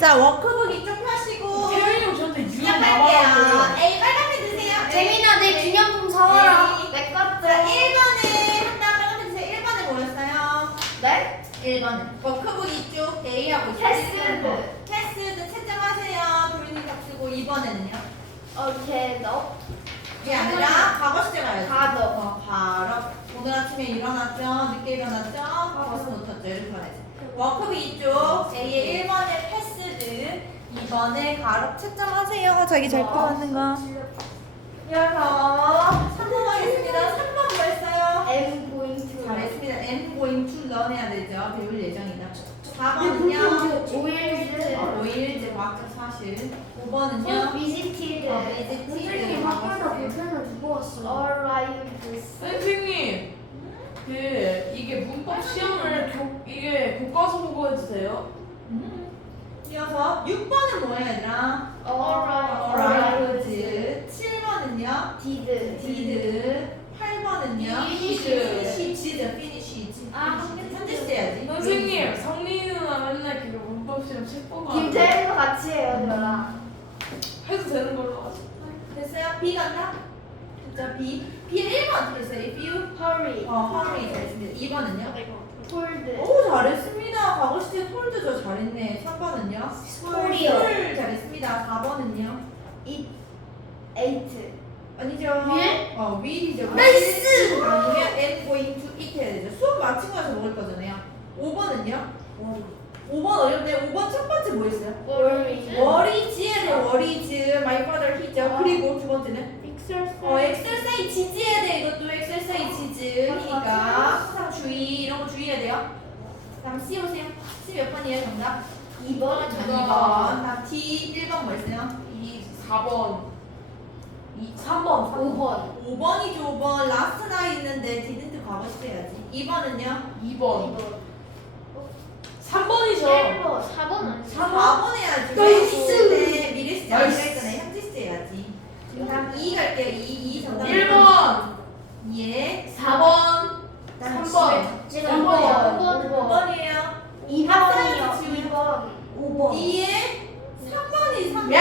자 워크북 이쪽 펴시고 태민이 저한테 유형 시작할게요. 나와가지고 A 빨간펜 드세요. 재민아 내 기념품 사와라. 에이. 내 것도. 자 1번에 한다 빨간펜 드세요. 1번에 뭐였어요? 네? 1번은 워크북 이쪽 A하고 있어요. 패스드. 패스드 채점하세요. 도윤이 딱 쓰고 2번에는요? 오케이 너. 이게 아니라 과거 시제 가야지. 가도. 어, 바로 오늘 아침에 일어났죠? 늦게 일어났죠? 버스 못 탔죠? 이렇게 가야지. 워크북 이쪽 A의 1번에 패스 드 2번에 가로 채점하세요. 자기 잘 표하는 거. 이어서 3번 하겠습니다. 3번 뭐였어요? M 포인트. 잘했습니다. M going to learn 해야 되죠. 배울 예정이다. 4번은요. 오일즈. 어, 오일제 과학적 사실. 5번은요. 비지티드. 어, 비지티드. 선생님 학교에서 볼펜을 두고 왔어. Alright. 선생님 그 이게 문법 시험을 교, 이게 교과서 보고 해주세요 음. 이어서 6번은 뭐예요, 얘들아? Alright. alright. 7번은요. 디드. did. 8번은요. Finished. finished. finished. 아, 현재 써야지. 선생님 성민이 누나 맨날 그 문법 시험 책 보고 하는데 김태현도 같이 해요 저랑. 해도 되는 걸로 하죠 됐어요? B 간다? 자, B. B 1번 어떻게 했어요? If you Hurry. 어, hurry 잘했습니다. 2번은요? 폴드. 오, 잘했습니다. 과거 시제 저 잘했네. 3번은요? 스토리요. 술 잘했습니다. 4번은요? It. Eight. 아니죠. 윌? 어, will이죠. 나이스! 아니면 am going to eat 해야 되죠. 수업 마친 거에서 먹을 거잖아요. 5번은요? 5번 어렵네. 5번 첫 번째 뭐 worries 해야 돼. worries. my father he죠. 어. 그리고 두 번째는 Exercise. 어, exercise 해야 돼. 이것도 exercise니까 항상 주의 이런 거 주의해야 돼요. 다음 C 오세요. C 몇 번이에요, 정답? 2번. 2번. 다음 D 1번 뭐 있어요? 2 4번 2 3번 5번. 5번이죠, 5번. 라스트 나 있는데 didn't 과거 시해야지 2번은요? 2번 2번. 3번이죠 1번. 4번 아니야? 4번 해야지. 나이스! 왜 미래 시제 아니라. 했잖아요. 현재 시제 해야지. 지금 다음 2 갈게요. 2, 2 정답. 1번 2에 4번 난 3번. 집에 3번이요. 5번. 5번이에요. 2번이요. 2번. 5번. 2에 3번이 3번. 야!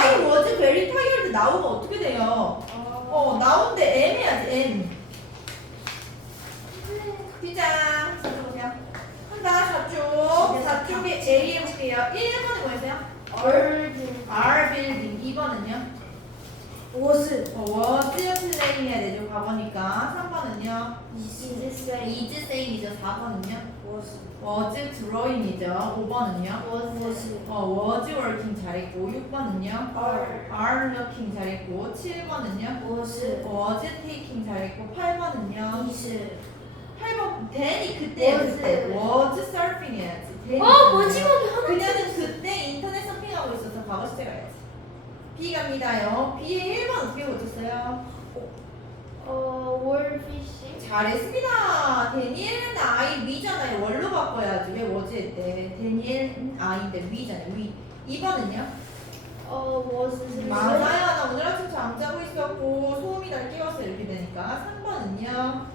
I was very tired 나오면 어떻게 돼요? 어, 나온데 M 해야지, M. 뒷장. 써보세요. 한다, 4쪽. 4쪽에 A 해볼게요. 1번이 뭐였어요? R building. 2번은요? 어, was playing 해야 되죠, 과거니까. 3번은요? 이즈세이. is saying이죠, 4번은요? 옷을. was drawing이죠, 5번은요? 옷을. 어, was working 잘했고, 6번은요? 얼. are looking 잘했고, 7번은요? 옷을. was taking 잘했고, 8번은요? 이슬. 8번, dan이 그때 was. 그때 was surfing 해야지. dan이 어. 마지막에 하나 그녀는 그때 인터넷 서핑하고 있어서 과거 시제 가야지. B 갑니다요. B의 1번 어떻게 고쳤어요? 어, 월피시. 잘했습니다. 데니엘은 I 위잖아요. 월로 바꿔야지. 왜 was 했대? 데니엘은 I인데 위잖아요. 위. 2번은요? 어, 옷을. 맞아요. 나 오늘 아침 잠 자고 있었고 소음이 날 깨웠어 이렇게 되니까 3번은요.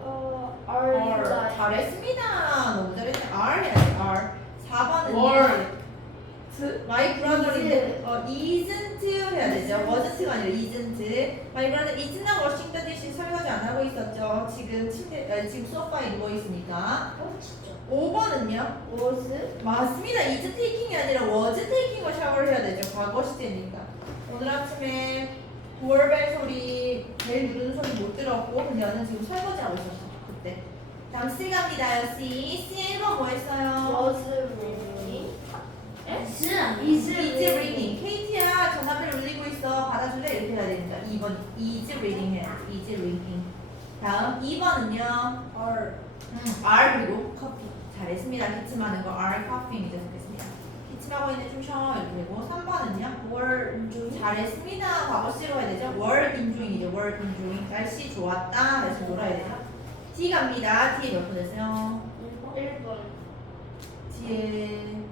어, R. 얼. 잘했습니다. 너무 잘했네. R 해야지. R. 4번은요. 월. My brother인데. 어, isn't 해야 되죠. wasn't가 아니라 isn't. My brother is not washing the dishes 설거지 안 하고 있었죠. 지금 침대 아, 지금 소파에 누워 있으니까. 어, 진짜. 5번은요? 옷을. 맞습니다. is taking이 아니라 was taking을 샤워를 해야 되죠. 과거 시제니까. 오늘 아침에 도어벨 소리, 벨 누르는 소리 못 들었고, 근데 저는 지금 설거지 하고 있었어. 그때. 다음 C 갑니다요. C. C 1번 뭐 했어요? 옷을. 리 이즈 이슬. 리딩. KT야 전화벨 울리고 있어. 받아줄래? 이렇게 해야 됩니다. 2번 이즈 리딩 해야지. 이즈 리딩. 다음 2번은요. 얼. 음, R 그리고 커피. 잘했습니다. 기침하는 거 R 커피이죠. 좋겠습니다. 기침하고 있는데 좀 쉬어. 이렇게 되고 3번은요. 월. 잘했습니다. 과거 시로 해야 되죠. 월 인조잉이죠. 월 인조잉. 날씨 좋았다. 그래서 놀아야 되죠. D 갑니다. D에 몇번 했어요? 1번. 뒤에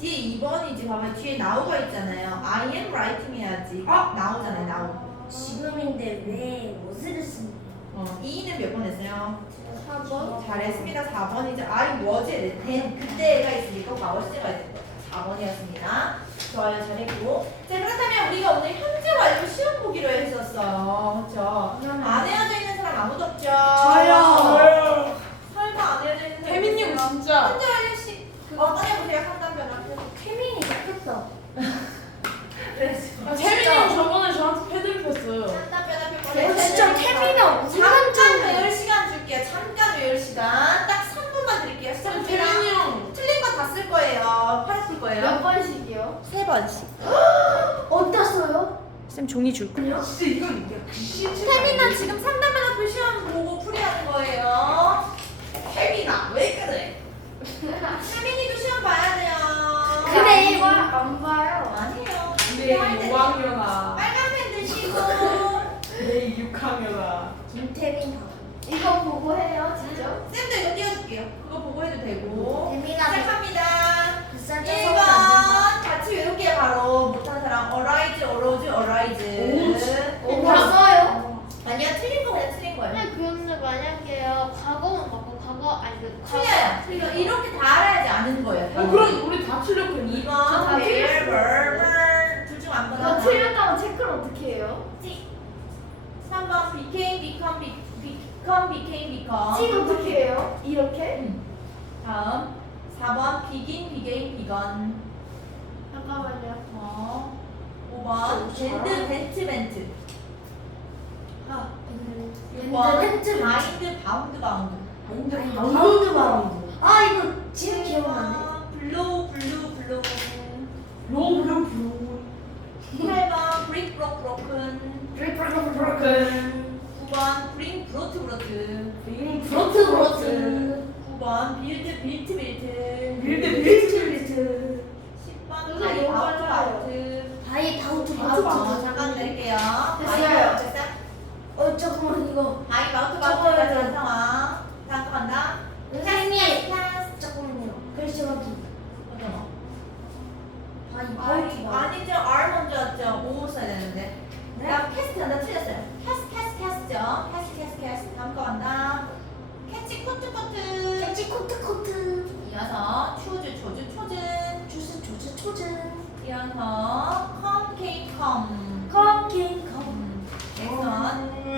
뒤에 2번이지 봐봐요 뒤에 나우가 있잖아요 I am writing 해야지 어? 나오잖아요 나우 지금인데 왜 쓰니? 어, 2는 몇 번 했어요? 4번. 잘했습니다 4번이죠 I was then 그때가 있으니까 과거 시제가 있을 거예요 4번이었습니다. 좋아요, 잘했고. 자, 그렇다면 우리가 오늘 현재 완료 시험 보기로 했었어요. 그렇죠? 안 헤어져 있는 사람 아무도 없죠? 저요. 설마 안 헤어져 있는 사람 태민님 있어요? 진짜 현재 완료 시 어, 꺼내보세요. 상담 변화. 태민이 좋겠다. 아, 태민님 저번에 저한테 패드립 했어요. 상담 변화 표 어, 꺼내. 진짜 태민아 잠깐 외울 시간 줄게요. 잠깐 외울 시간. 딱 3분만 드릴게요. 시작 태민이 형. 틀린 거 다 쓸 거예요. 팔았을 거예요. 몇 번씩이요? 세 번씩. 써요? 쌤 종이 줄 거예요. 진짜 이건 이게 귀신 태민아 지금 상담 변화표 시험 보고 풀이하는 거예요. 태민아 왜 그래? 태민이도 시험 봐야 돼요. 그래 이거 안 봐요. 아니에요. 내 할 때. 6학년아. 빨간 펜 드시고. 내 6학년아. 김태민 이거 보고 해요 직접? 쌤도 이거 띄워줄게요. 그거 보고 해도 되고. 태민아 시작합니다. 비싼 1번. 같이 외울게요 바로. 못한 사람. arise, arose, arise 오, 봤어요? 아니야 틀린 거 그냥 틀린 거예요. 근데 그런데 만약에요. 과거만 맞고 과거 아니 그 과거. 틀려요 틀려. 이렇게 다 알아야지 아는 거예요 어, 그럼 우리 다 틀렸겠네. 2번 다 where 둘중 아무거나 틀렸다고 체크를 어떻게 해요? 3번 became, become, be- become, became, become 찐 어떻게 해요? 이렇게? 음. 다음 4번 begin, began, begun 잠깐만요. 어. 5번 bend, bent, bent 아, 6번 밴드, 밴드. bind, bound, bound 아니, 바운드 바운드. 아 이거 지금 기억나네. 블루 블루 블루 로우 블루 블루. 8번 브릭 브록 브로큰 브로큰. 9번 브링 브로트 브로트 브로트 브로트. 9번 빌드 빌트 빌트 빌드 비트 비트. 10번 이거 바이 너무 바우트 빨라요. 바우트 바이 바우트 어, 바우트. 잠깐 내릴게요 됐어요. 됐어? 어 잠깐만 이거. 바이 바우트 저거요. 바우트 같은 상황 다음 거 간다 선생님. 잠깐만요. 글씨 확인. 어떤 거? 바이 바이 바우트 바우트. 아니죠 R 먼저 왔죠 O 써야 되는데 네? 다음 캐스트 간다 틀렸어요 초즈. 이어서 컴 케이크 컴 컴킹 컴. 음, 넥선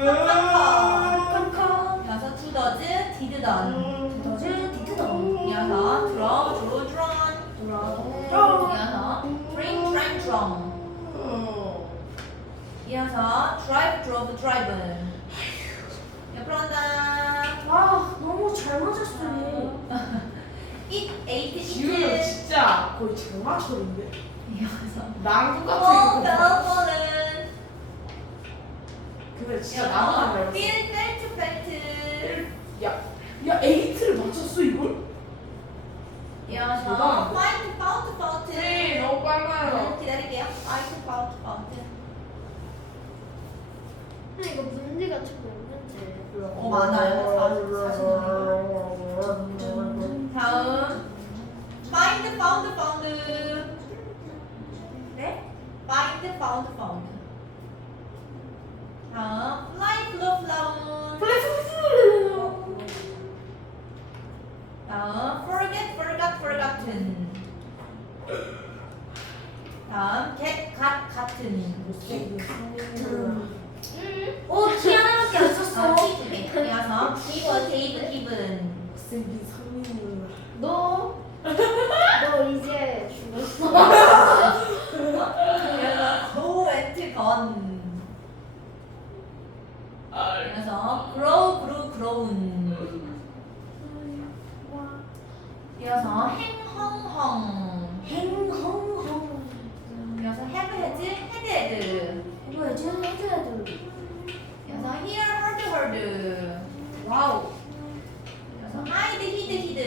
컴컴 컴 컴컴. 이어서 투더즈 디드던 더즈 디트더. 이어서 드럼 드로 드럼. 이어서 브링 드라임 드럼 이어서 드라이브 드로브 드라이브 옆으로 간다 아 너무 잘 맞았어요. eat ate 지우는 진짜 거의 장마철인데. 이어서 나랑 어 똑같은 거. 벨버는 근데 진짜 나만 안 닮았어. 빌 벨트 벨트 야, 야 에이트를 맞췄어 이걸? 이어서 대단한데? 파이트 파우트 파우트 네, 너무 빨라요. 음, 기다릴게요 파이트 파우트 파우트 근데 이거 문제가 참 없는데 어, 많아요. 사십- 사십 다음 find found found 네? find found found 다음 fly flow flown 다음 forget forgot forgotten 다음 get got gotten 오 키아나밖에 안 썼어. 아, 기분 give gave given 생긴 성민이 너. 너 이제 죽었어. 이어서 go went gone 이어서 grow grew grown 이어서 hang hung hung 행헝헝. 이어서 have had had had 이거 예전 해줘야죠. 이어서 hear heard heard 와우 이어서 hide hid hidden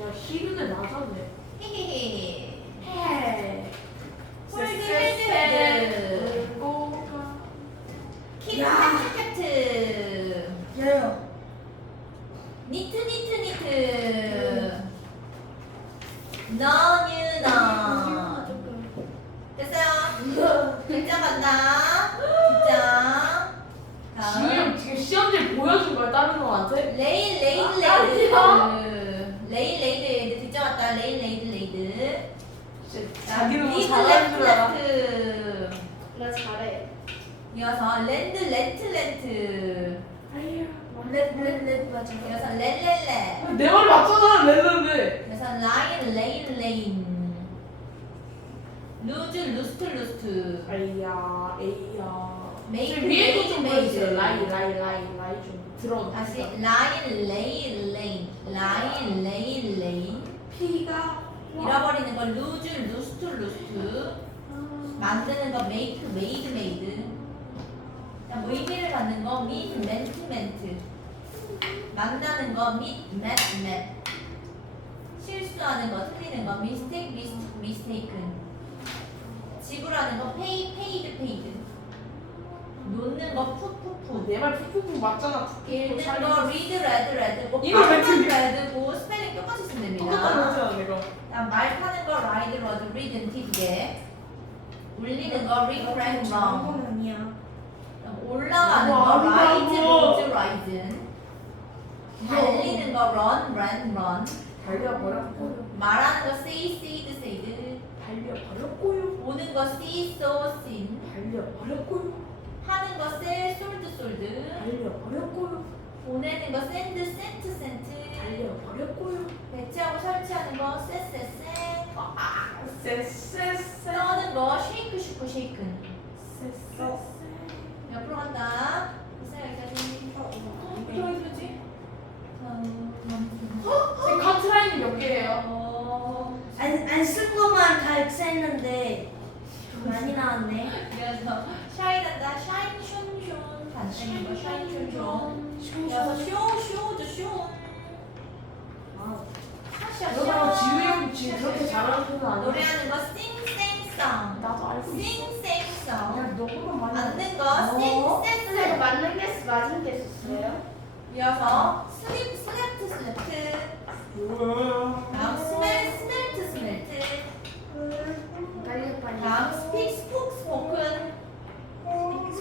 야 히든을 맞았네. 히히히 해. hold held held 뭐가? keep 야. kept kept 예요. 니트 니트 니트 너뉴너 됐어요? 뒷장 간다 뒷장 지우 다음 형 지금 시험지 보여준 거야 다른 놈한테? 레인 레이드 아, 레이드 레인 레이드 뒷장 왔다 레인 레이드 레이드 자기는 뭐 잘하는 줄 알아. 레프트 나 잘해. 이어서 랜드 렌트 렌트 렛렛렛 맞아. 이어서 렐렐레 내말 맞잖아 렐렐레. 이어서 라인 레인 레인 루즈 루스트 루스트 아이야 에이야. 메이크 지금 위에도 좀 메이크 보여주세요. 라인 라인 라인 라인 좀 들어. 다시 라인 레인 레인 라인 레인 레인 피가 잃어버리는 거 루즈 루스트 루스트. 만드는 거 메이크 메이드 메이드 그다음 뭐 의미를 갖는 거 민, 멘트 멘트 만나는 거 밋, 맷, 맷 실수하는 거 틀리는 거 미스테이크 미스테이크 미스테이크 지불하는 거 페이, 페이드 페이드 놓는 거 푸푸푸. 내말 푸푸푸 맞잖아. 읽는 거 리드 레드 레드고 이걸 왜 발음은 틀려? 레드고 스펠링 똑같이 쓰면 똑같은 됩니다 거잖아 내가. 그다음 말 타는 거 라이드 러드 리든 티게 울리는 거 리프랭 럼건 아니야. 올라가는 거 라이즈 아름다워. 로즈 라이즌 달리는 거 런, 런, 런 달려버렸고요. 말하는 거 say, said, said 달려버렸고요. 오는 거 see, so, seen 달려버렸고요. 하는 거 sell, sold, sold 달려버렸고요. 보내는 거 send, sent, sent 달려버렸고요. 배치하고 설치하는 거 쎄쎄쎄. 써는 거 shake, shake, shaken 쎄쎄쎄. 옆으로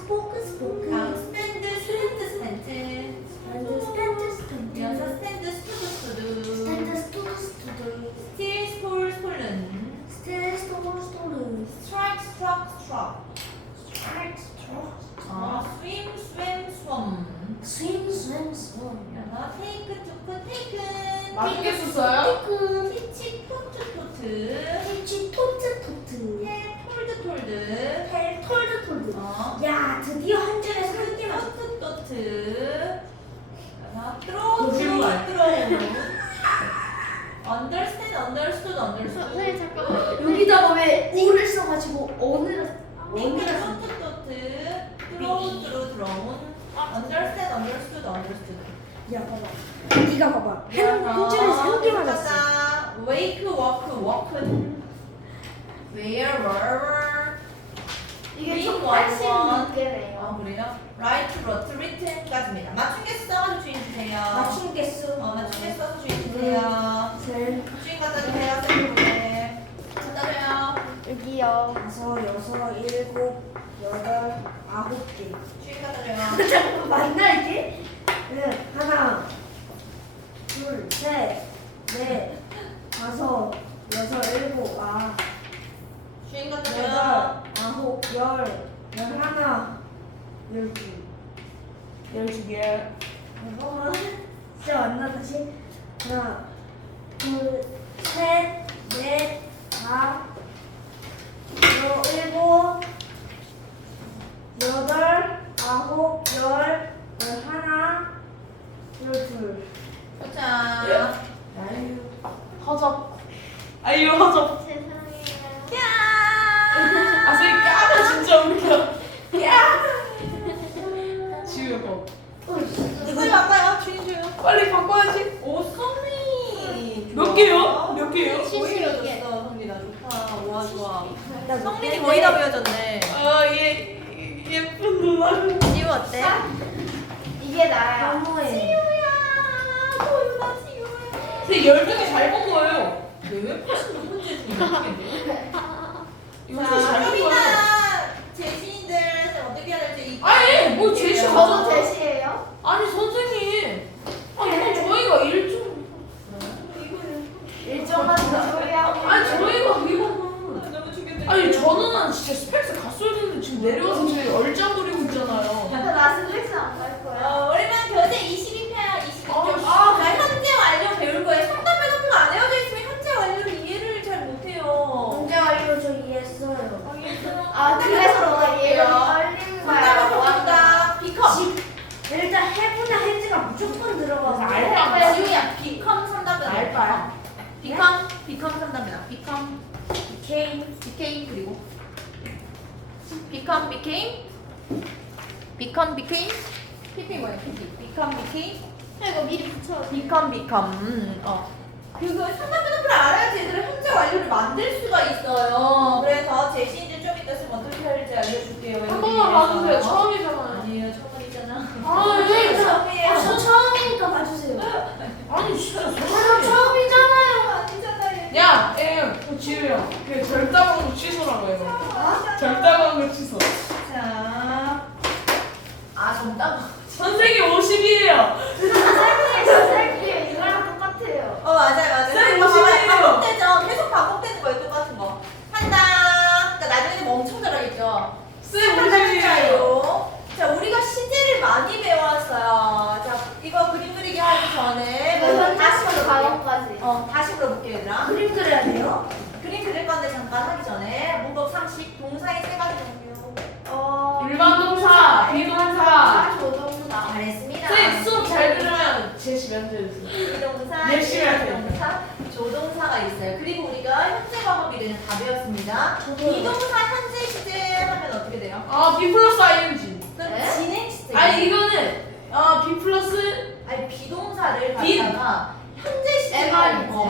스포크 스포크. 다음 스탠드 스탠드 스탠드 스탠드 스탠드 스탠드. 이어서 스탠드 스투드 스투드 스탠드 스토르 스토르. 스틸 스톨 스톨른 스탠드 스토르 스토르. 스트라이크 스트럭 스트럭 스트라이크 스트로크. 어, 스윙 스윙 스웜 스윙 스윙 스윙. 이어서 테이크 투크 테이큰 맛있게 썼어요? 티크. 티치 토트 토트 티치 토트 토트. 텔 톨드 톨드 텔 톨드 톨드. 어, 야 드디어 한 줄에 세 개나. 토트 토트 이어서 트로 거짓말. 트로 트로 understand understood understood 선생님 잠깐만. 여기다가 왜 오를 써가지고 오늘 띵크 오늘 토트 토트 트로 트로 트로운 understand understood understood 야 봐봐 네가 봐봐 한, 한 줄에 세 개만 했어 했어. wake, walk, walk은 where, were. 이게 링총 원, 원. 86개네요. 어 그래요? write, wrote, written까지입니다. 맞춘 게 써서 주인 주세요. 맞춤 개수 어 맞춘 게 써서 주인 주세요. 셋 주인 갖다 주세요. 쌤한테 갖다 줘요. 여기요. 다섯 여섯 일곱 여덟 아홉 개 주인 갖다 줘요. 잠깐 맞나 이게? 네 하나 둘 셋 넷 다섯 여섯 일곱 아 주인 갖다 여덟 줘요. 아홉 열 열하나 열두 열두 개. 이거 진짜 맞나 다시 하나 둘 셋 넷 다 여 일곱 여덟 아홉 열 열하나 열둘 자. 아유 허접. 아유 허접. 진짜 웃겨. 야. 지우 거. 이거 맞나요? 주인 줘요. 빨리 바꿔야지. 오 성민. 몇 개요? 몇 개요? 보여줬어 성민아 좋다. 와 좋아. 나 성민이 거의 다 보여줬네. 아 얘 예쁜 누나. 지우 어때? 이게 나야. 너무해 지우야 도윤아 지우야. 근데 열두 개잘본 거예요. 내왜 86문제 중에 어떻게 이거 자, 진짜 잘본 거예요. 저도 제시예요. 아니 선생님. 아 이건 저희가 일종. 일정 같은 소리하고. 아니 저희가 이거는. 아니 전화는 진짜 스펙스 갔어야 되는데 지금 내려와서 저희 얼짱 부리고 있잖아요. 아, 나 스트레스 안갈 거야. 아, 조건 들어가서 알바. 지우야, 비컴 상담 배너. 알바야. 비컴, 비컴 상담 배너. 비컴, 게임 became 그리고 become became become became PP 뭐야 PP become became 이거 미리 붙여. become become 음, 어 상담 배너프를 알아야지 얘들은 현재 완료를 만들 수가 있어요 그래서 제시인지 좀 이따 쓰면 어떻게 할지 알려줄게요 한 번만. 봐주세요. 처음이잖아요. 아, 왜? 처음이에요 저 처음이니까 봐주세요. 아니 진짜 저 소름이. 처음이잖아요. 아니잖아요 야, 에, 그 지우야. 그 취소라고 해. 절단한 거 취소. 자, 아 정답 선생님 50이에요. 선생님 선생님 이거랑 똑같아요. 어 맞아요 맞아요. 쌤 이거 봐봐요. 무시해요. 반복되죠. 계속 반복되는 거예요. 똑같은 거. 한다. 그러니까 나중에는 뭐 엄청 잘하겠죠. 쌤 한 50이에요. 자요. 자 우리가 시제를 많이 배웠어요. 자 이거 그림 그리기 하기 전에 그 먼저 현재부터 물어볼게요. 과거까지. 어 다시 그림 그려야 돼요? 그림 그릴 건데 잠깐 하기 전에 문법 상식 동사의 세 가지 종류. 어. 일반 동사, 비동사. 조동사. 잘했습니다. 쌤 수업 잘 들으면 제시 면제 주세요. 비동사, 열심히 하세요. 비동사, 조동사가 있어요. 그리고 우리가 현재 과거 미래는 다 배웠습니다. 비동사 현재 시제 하면 어떻게 돼요? 아, B 플러스 ING. 그럼 네? 진행 시제. 아니 이거는 아 B 플러스 아니 비동사를 비- 갖다가 현재 시제 MR이지. 어,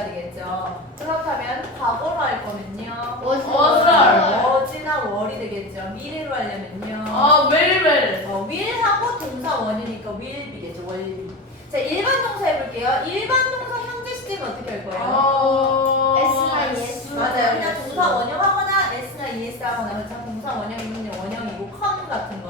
되겠죠. 그렇다면 과거로 할 거면요. 워즈. 워즈럴. 워즈나 월이 되겠죠. 미래로 하려면요. 아 웰웰. 어, will하고 동사 원이니까 will. 자 일반 동사 해볼게요. 일반 동사 현재 시제는 어떻게 할 거예요? 아 S나 ES. 맞아요. 그냥 동사 원형하거나 s나 es 하거나 그렇죠. 동사 원형이면 그냥 원형이고 con 같은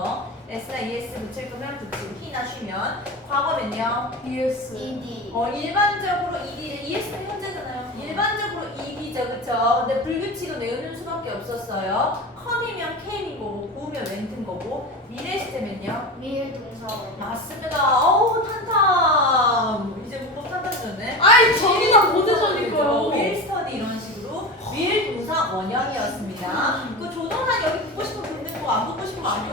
거 s나 es 붙일 거면 붙이고 he나 쉬면 과거면요. ES. ED. 어 일반적으로 ed를 es는 현재잖아요. 일반적으로 ed죠, 그렇죠. 근데 불규칙은 외우는 수밖에 없었어요. con이면 came인 거고 go면 went인 거고 미래 시제면요. 미일 동사. 맞습니다. 어우 탄탄. 이제 문법 탄탄해졌네. 아이 저기나 보내자니까요. 윌 스터디 이런 식으로 윌 동사 원형이었습니다.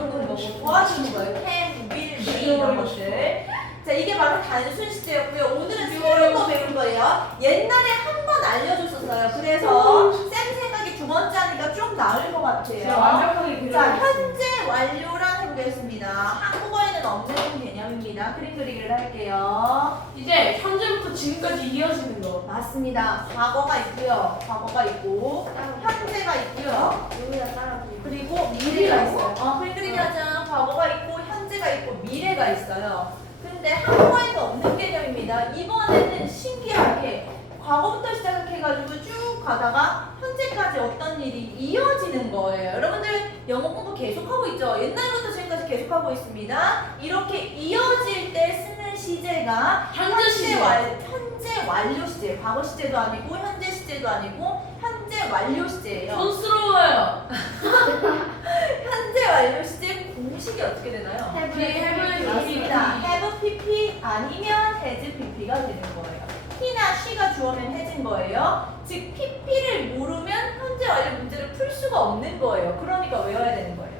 안 붙는 거고 도와주는 거예요. can, will, may 이런 것들. 자 이게 바로 단순 시제였고요. 오늘은 새로운 거 배울 거예요. 옛날에 한 번 알려줬었어요. 그래서 쌤 생각이 두 번째 하니까 좀 나을 것 같아요. 완벽하게 자, 그려. 현재 완료란 해보겠습니다. 한국어에는 없는 개념입니다. 그림 그리기를 할게요. 이제 현재부터 지금까지 이어지는 거. 맞습니다. 과거가 있고요. 과거가 있고, 현재가 있고요. 여기다 따라 부르. 그리고 미래가 있어요. 어, 그림 그리기 하자. 과거가 있고, 현재가 있고, 미래가 있어요. 근데 한국어에는 없는 개념입니다. 이번에는 신기하게 과거부터 시작해가지고 쭉 가다가 현재까지 어떤 일이 이어지는 거예요. 여러분들 영어 공부 계속하고 있죠? 옛날부터 지금까지 계속하고 있습니다. 이렇게 이어질 때 쓰는 시제가 현재 시제. 완, 현재 완료 시제. 과거 시제도 아니고 현재 시제도 아니고 현재 완료 시제예요. 촌스러워요. 현재 완료 시제 공식이 어떻게 되나요? Have, have, 맞습니다. PP. have pp 아니면 has pp가 되는 거예요. he나 she가 주어면 has인 거예요. 즉 pp를 모르면 현재 완료 문제를 풀 수가 없는 거예요. 그러니까 외워야 되는 거예요.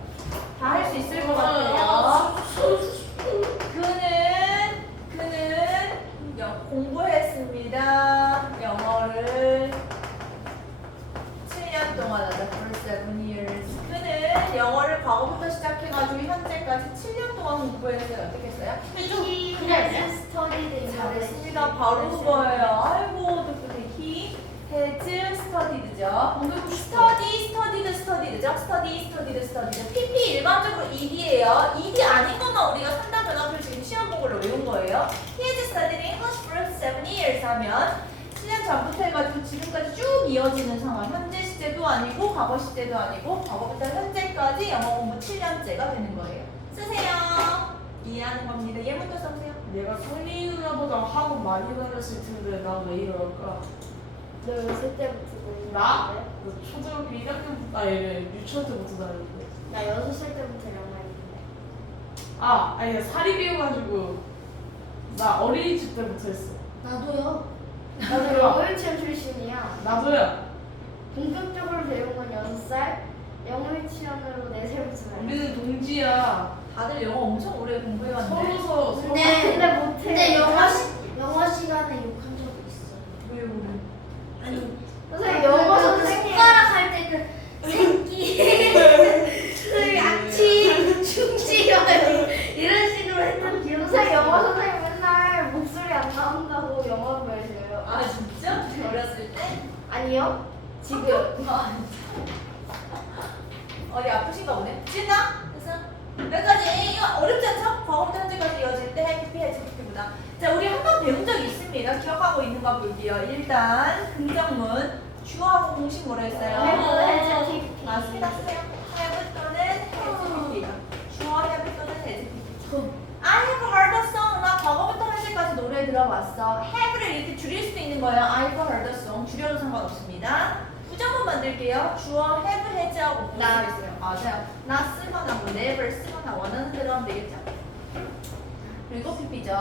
다 할 수 있을 것 같아요. 그는 그는 영- 공부했습니다. 영어를 7년 동안 하자. for seven years. 그는 영어를 과거부터 시작해가지고 현재까지 7년 동안 공부했어요. 어떻게 했어요? He 그냥 has studied 잘했습니다. 바로 그거예요. 아이고, He has studied죠. study, studied, studied죠. study, studied, studied. PP 일반적으로 ed예요. ed 아닌 것만 우리가 상담 변화를 지금 시험 보고로 외운 거예요. He has studied English for seven years 하면 7년 전부터 해가지고 지금까지 쭉 이어지는 상황. 현재 시제도 아니고 과거 시제도 아니고 과거부터 현재까지 영어 공부 7년째가 되는 거예요. 쓰세요. 이해하는 겁니다. 예문도 써보세요. 내가 선희 누나보다 학원 많이 다녔을 텐데 난왜 이럴까? 때부터 나? 나 초등학교 1학년부터 아니 유치원 때부터 다녔는데 나 여섯 살 때부터 영화 했는데. 아 아니 살이 비어가지고 나 어린이집 때부터 했어 나도요. 나도 영어 유치원 출신이야. 나도야 본격적으로 배운 건 여섯 살. 영어 유치원으로 네 살부터 배웠어. 우리는 동지야 다들 영어 엄청 오래 공부해왔는데. 서로서 서로 근데 근데 못해. 근데 영어 시 영어 시간에 욕한 적이 있어. 왜 우리? 선생님 영어 그 선생님. 숟가락 할때그 새끼 그 양치 중지 이런 식으로 했던 기억. 선생님 영어 선생님 맨날 목소리 안 나온다고 영어 배우셔요. 아 진짜? 어렸을 때? 아니요. 지금. 아, 어디 아프신가 보네. 신나? 됐어? 여기까지 이거 어렵지 않죠? 과거부터 현재까지 이어질 때 해피피 해피피보다 자 우리 한 번 배운 적이 있습니다. 기억하고 있는 거 볼게요. 일단 긍정문 주어하고 공식 뭐라 했어요? have. 맞습니다. have 또는 has 주어 have 또는 has I have heard a song. 나 과거부터 현재까지 노래 들어봤어. have를 이렇게 줄일 수도 있는 거예요. I've heard a song. 줄여도 상관없습니다. 부정문 만들게요. 주어 have, has하고 보수 나. 있어요. 맞아요. 나 쓰거나 뭐 never 쓰거나 원하는 대로 하면 되겠죠. 그리고 PP죠.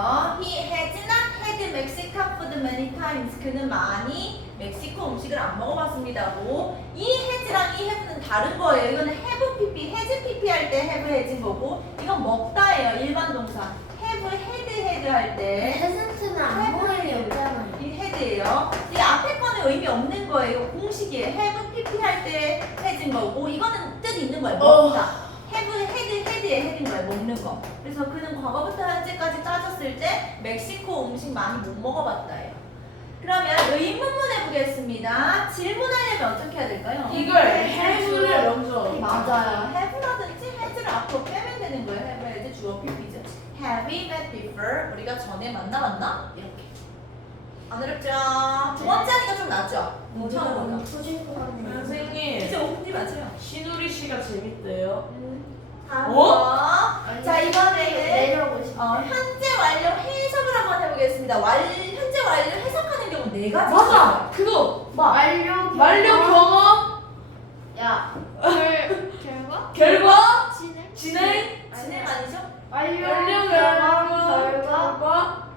He has not had Mexican food many times. 그는 많이 멕시코 음식을 안 먹어봤습니다고. 이 has랑 이 have는 다른 거예요. 이거는 have PP, has PP 할때 have has인 거고, 이건 먹다예요. 일반 동사. have, had, had 할 때. 페센트는 아무 의미 없잖아요. 이 헤드예요. 이 앞에 거는 의미 없는 거예요. 공식이에요. have pp 할때 해진 거고 이거는 뜻 있는 거예요. 먹다. have 헤드 헤드의 헤드인 거예요. 먹는 거. 그래서 그는 과거부터 현재까지 따졌을 때 멕시코 음식 많이 못 먹어봤다예요. 그러면 의문문 해 보겠습니다. 질문하려면 어떻게 해야 될까요? 이걸 해부를 먼저 맞아요. have라든지 has를 앞으로 빼면 되는 거예요. have, has, 주어, pp죠. Have we met before? 우리가 전에 만나봤나? 이렇게. 안 어렵죠? 두 번째 하니까 좀 낫죠? 처음보다. 터질 것 같네요. 선생님 이제 5분이 맞아요. 신우리 씨가 재밌대요 다음 어? 거. 자, 이번에는 내려오고 싶어. 어, 현재 완료 해석을 한번 해보겠습니다. 완, 현재 완료 해석하는 경우 네 가지. 맞아 그거 완료. 완료 경험 야. 결 결과 결과 진행 진행 진행 아니죠? 완료. 완료 경험, 결과 결과. 결과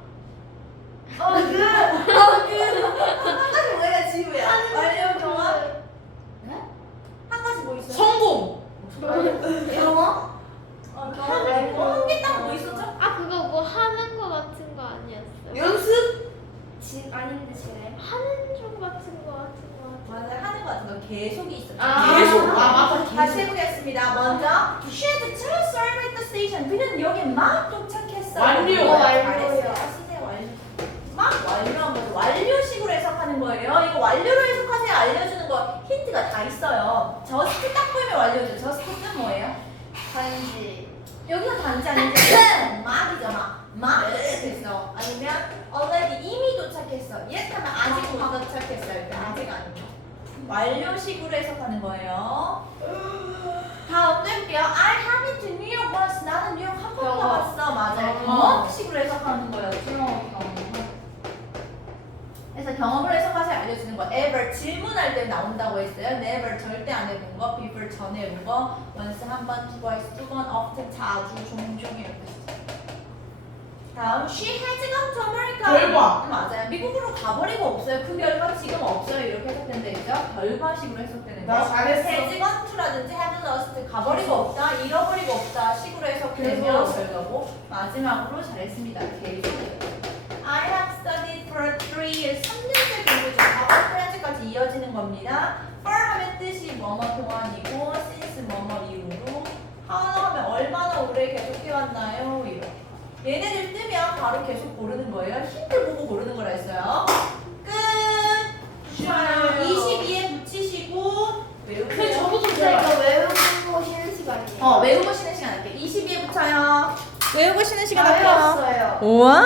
어 그. 한 가지 뭐야, 지우야? 완료 경험? 한 가지 뭐 있어요? 성공 영어? 어, 경험 말고 한개 딱 뭐 있었죠? 아 그거 뭐 하는 거 같은 거 아니었어요? 연습 진 아닌데 지네. 하는 중 같은 거 같은 거 같은 맞아요. 하는 거 같은 거 계속이 있었죠. 아. 계속 아 맞다 다시 계속 해보겠습니다. 먼저 She had just arrived at the station. 그는 여기 막 도착했어요. 완료. 어. 잘했어요. 쓰세요. 완료. 막 완료한 거죠. 완료식으로 해석하는 거예요. 이거 완료로 해석하세요. 알려주는 거 힌트가 다 있어요. 저스트 딱 보이면 완료죠. 저스트는 뭐예요? 단지. 여기서 단지 아니지? 막이죠. 막. 막 있어. 아니면 already 이미 도착했어. yet 하면 아직 못 도착했어요. 이렇게 아직 아니면. 완료식으로 해석하는 거예요. 다음 뜰게요. I have been to New York once. 나는 뉴욕 한번 경험. 가봤어. 맞아요. 경험. 경험식으로 해석하는 거였죠. 그래서 경험을 해석하세요 알려주는 거. ever 질문할 때 나온다고 했어요. never 절대 안 해본 거. before 전에 해본 거. once 한 번, twice 두 번, often 자주, 종종 이렇게. 다음 she has gone to America. 결과. 음, 맞아요. 미국으로 가버리고 없어요. 그 결과 지금 없어요. 이렇게 해석된다 했죠. 결과식으로 해석되는 거. 나 잘했어. has gone to라든지 have lost 가버리고 없다, 잃어버리고 없다 식으로 해석되면 계속. 결과고 마지막으로 잘했습니다. 계속. I have studied for three years. 3년째 공부 중. 과거부터 현재까지 이어지는 겁니다. for 하면 뜻이 뭐뭐 동안이고 since 뭐뭐 이후로 how 하면 얼마나 오래 계속해왔나요? 이렇게. 얘네들 뜨면 바로 계속 고르는 거예요. 힌트 보고 고르는 거라 했어요. 끝! 쉬어요. 22에 붙이시고 그 외우세요. 진짜 제가 이거 외우고 쉬는 시간이에요. 어, 외우고 쉬는 시간 할게요. 22에 붙여요. 외우고 쉬는 시간 다 할게요. 외웠어요. 우와!